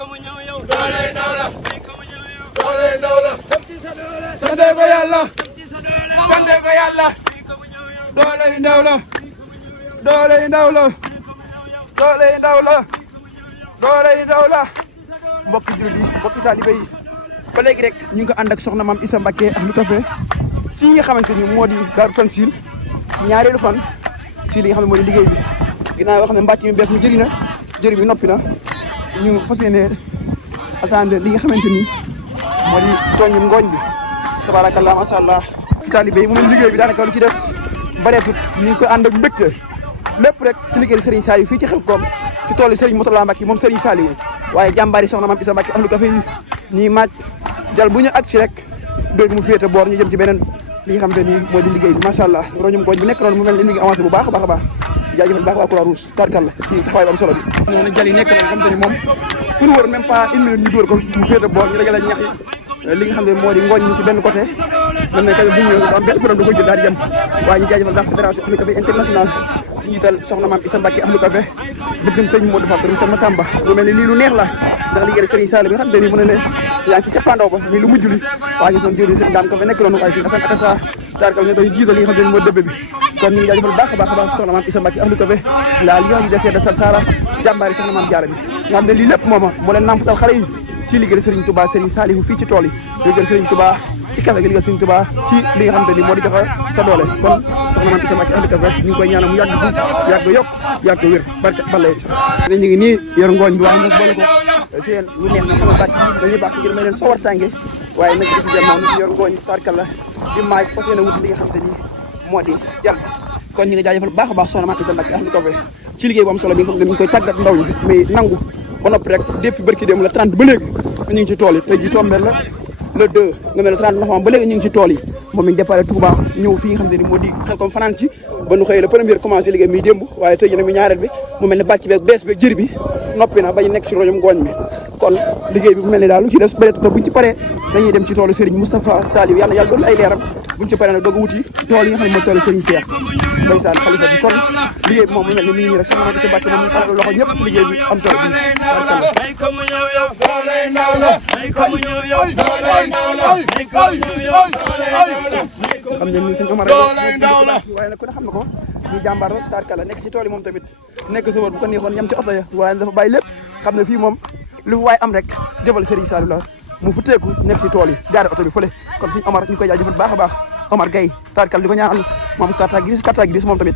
doole ndaw la doole ndaw la sante ko yàlla sante ko yàlla doole ndaw la doole ndaw la doole ndaw la doole ndaw la mbokki jullit yi mbokki taalibe yi ba léegi rek ñu ngi ko ànd ak soxna Mame Issa Mbacké Ahlu Café fii nga xamante ni moo di Daaru Tanzil ñaareelu fan ci li nga xam ne moo di liggéey bi ginnaaw wax ne mbàcc mi bees mi jëri bi noppi na ñu fas yéene attendre li nga xamante ni moo di tooñu ngooñ bi tabarakallah masha Allah taalibe yi mu mel liggéey bi daanaka lu ci des bareetut ñu ngi koy ànd ak mbégte lépp rek ci liggéey Serigne Saliou fii ci Xelkom ci tool yi Serigne Mourtala Mbacké moom Serigne Saliou waaye jàmbaari soxna Mame Issa Mbacké Ahlu Café yi ñii maaj jal bu ñu agsi rek doy mu féete boor ñu jëm ci beneen li nga xamante ni moo di liggéey bi macha allah roñum gooñ bi nekk noonu mu mel ni mi ngi avancé bu baax a baax a baax jaajëfal baax waa Croix-Rouge tarkal la ci taxawaay bu am solo bi noonu jal yi nekk noonu xamante ni moom fu ñu wër même pas une minute ñu dóor ko mu féete boor ñu dajale ñax yi li nga xam ne moo di ngooñ mi ci benn côté man ne tamit bu ñu am benn borom da koy jël daal di dem waaye ñu jaajëfal baax fédération Ahlu Café international si njiital soxna Mame Issa Mbacké Ahlu Café bëggum sëñ Modou Fatou sëñ Massamba lu mel ni lii lu neex la ndax liggéey Serigne Saliou bi nga xam ne nii mën na ne yaa ngi si cappaandaw ba nii lu mujj li waaye gis nañ jëriñ sëñ Dame ko fa nekk noonu waaye sëñ Assane Akassa tarkal ñu doon jiital li nga xam ne mooy dëbb bi kon ñu ngi jaajëfal baax a baax a baax soxna Mame Issa Mbacké Ahlu Café la lion du désert de Sarsara jàmbaari soxna Mame Diarra bi nga xam ne lii lépp mooma moo leen nampatal xale yi ci liggéey Serigne Touba Serigne Saliou fii ci tool yi liggéey Serigne Touba ci café gi liggéey Serigne Touba ci li nga xamante ni moo di joxe sa doole kon soxna Mame Issa Mbacké Ahlu Café ñu ngi koy ñaanal mu yàgg ci yàgg yokk yàgg wér barke balay ñu ngi nii yor ngooñ bi waaye nag boole ko seen lu neex na xam ne bàcc dañuy baax ngir may leen sawar tànge waaye nag dafa jël moom yor ngooñ tarkal la di maaj fas yéene wut li nga xamante ni moo di jar kon ñu ngi jaajëfal bu baax a baax soxna Mame Issa Mbacké Ahlu Café ci liggéey bu am solo bi nga xam ne mi ngi koy tàggat ndaw ñi mais nangu ba noppi rek depuis barki dem la 30 ba léegi ñu ngi ci tool yi tey ji tombeel la le 2 nga mel ne 30 novembre ba léegi ñu ngi ci tool yi moom mi ngi déparé Touba ñëw fii nga xam ne ni moo di Xelkom fanaan ci ba nu xëy la première commencé liggéey mi démb waaye tey jii mi ñaareel bi mu mel ne bàcc beeg bees beeg jër bi noppi na bañ nekk ci roñum ngooñ mi kon liggéey bi bu mel ne daal lu ci des bëreet buñ ci paree dañuy dem ci toolu Serigne Moustapha Saliou yàlla yàlla doon ay leeram buñ ci paree nag doog a wuti tool yi nga xam ne mooy toolu Serigne Cheikh ndeysaan xalifa bi kon liggéey bi moom mu mel ne mi ngi nii rek soxna Mame Issa Mbacké moom ñu tàllal loxo ñëpp liggéey bi am solo xam ne ni sëñ Omar waaye nag ku ne xam na ko ñu jàmbaar la tarkala nekk ci tool yi moom tamit nekk sa wër bu ko neexoon yem ci oto ya waaye dafa bàyyi lépp xam ne fii moom lu waay am rek jëfal Serigne Saliou la mu fu teeku nekk ci tool yi gaare oto bi fële kon sëñ Omar ñu koy jaajëfal baax a baax Omar Gueye tarkal di ko ñaanal moom carte grise moom tamit